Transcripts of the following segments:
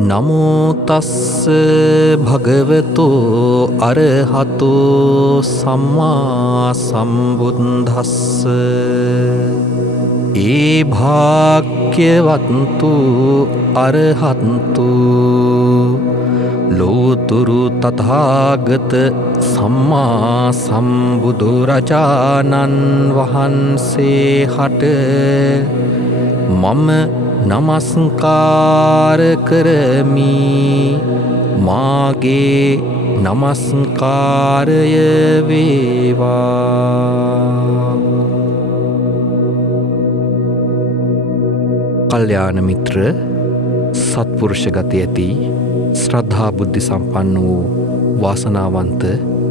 නමෝ තස්ස භගවතෝ අරහතෝ සම්මා සම්බුද්දස්ස. ඒ භාග්‍යවත්තු අරහත්තු ලෝතුරු තථාගත සම්මා සම්බුදුරජාණන් වහන්සේ හට මම නමස්කාර කරමි. මාගේ නමස්කාරය වේවා. කල්යාණ මිත්‍ර සත්පුරුෂ ගති ඇති ශ්‍රද්ධා බුද්ධි සම්පන්න වූ වාසනාවන්ත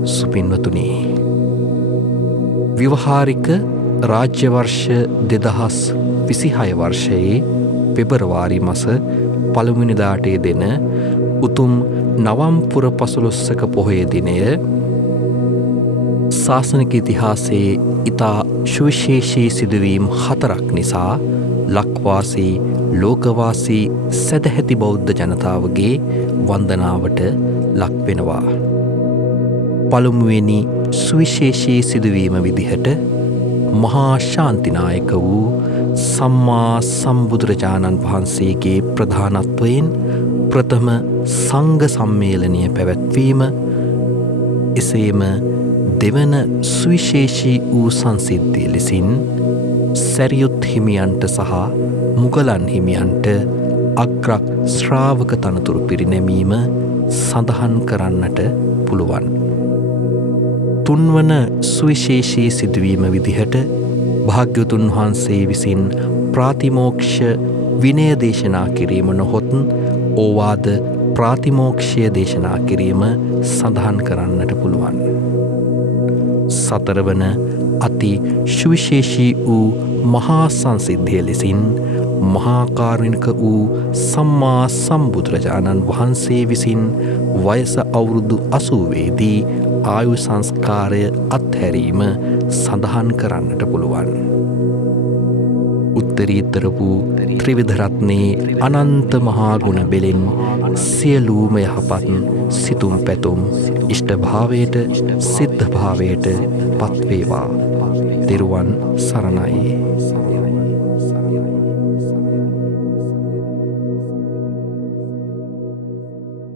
සුපින්වතුනි, ව්‍යවහාරික රාජ්‍ය වර්ෂ 2026 වර්ෂයේ පෙබරවාරි මස පළමුවෙනිදාට දෙන උතුම් නවම්පුර පසළොස්වක පොහොය දිනය ශාසනික ඉතිහාසයේ ඉතා සුවිශේෂී සිදුවීම් 4ක් නිසා ලක්වාසී ලෝකවාසී සැදැහැති බෞද්ධ ජනතාවගේ වන්දනාවට ලක්වෙනවා. පළමුවෙනි සුවිශේෂී සිදුවීම විදිහට මහා ශාන්තිනායක වූ සම්මා සම්බුදුරජාණන් වහන්සේගේ ප්‍රධානත්වයෙන් ප්‍රථම සංඝ සම්මේලනය පැවැත්වීම, එසේම දෙවන සුවිශේෂී වූ සංසිද්ධිය ලෙසින් සැරියුත් හිමියන්ට සහ මුගලන් හිමියන්ට අග්‍ර ශ්‍රාවක තනතුරු පිරිනැමීම සඳහන් කරන්නට පුළුවන්. තුන්වන සුවිශේෂී සිදුවීම විදිහට භාග්‍යවතුන් වහන්සේ විසින් ප්‍රාතිමෝක්ෂ විනය දේශනා කිරීම නොහොත් ඕවාද ප්‍රාතිමෝක්ෂය දේශනා කිරීම සඳහන් කරන්නට පුළුවන්. සතරවන අති සුවිශේෂී වූ මහා සංසිද්ධිය ලෙසින් මහාකාරුණික වූ සම්මා සම්බුදුරජාණන් වහන්සේ විසින් වයස අවුරුදු 80 දී ආයු සංස්කාරය අත්හැරීම සඳහන් කරන්නට පුළුවන්. උත්තරීතර වූ ත්‍රිවිධ රත්නයේ අනන්ත මහා ගුණ බෙලෙන් සියලුම යහපත් සිතුම් පැතුම් ඉෂ්ට භාවයට සිද්ධ භාවයට පත්වේවා. තෙරුවන් සරණයි.